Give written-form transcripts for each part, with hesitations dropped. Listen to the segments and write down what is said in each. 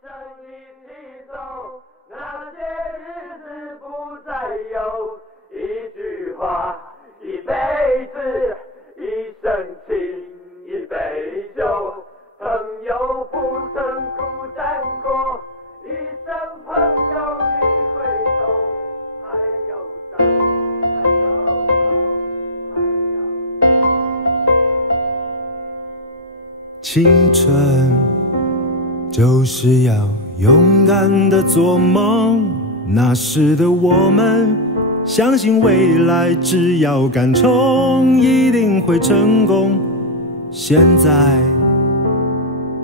生一起走，那些日子不再有。一句话，一辈子，一生情，一杯酒。朋友不曾孤单过，一生朋友你会懂。还有伤，还有痛，还有青春就是要勇敢地做梦，那时的我们相信未来只要敢冲一定会成功。现在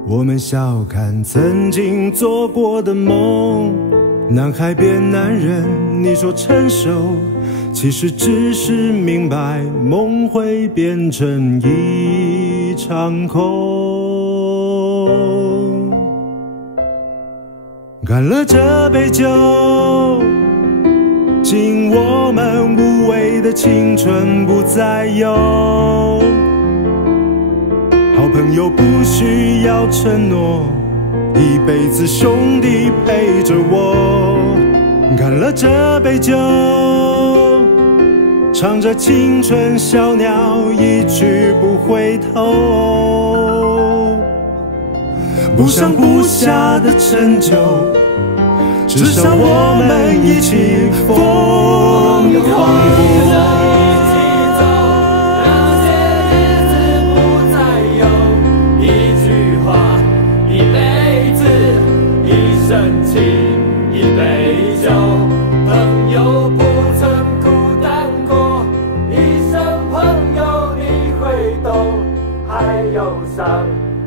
我们笑看曾经做过的梦，男孩变男人，你说成熟，其实只是明白梦会变成一场空。干了这杯酒，敬我们无畏的青春不再有。好朋友不需要承诺，一辈子兄弟陪着我。干了这杯酒，唱着青春小鸟一去不回头。不上不下的成就，至少我们一起疯狂。情一杯酒，朋友不曾孤单过，一生朋友你会懂。还有伤，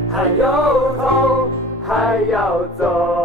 还有痛，还要走。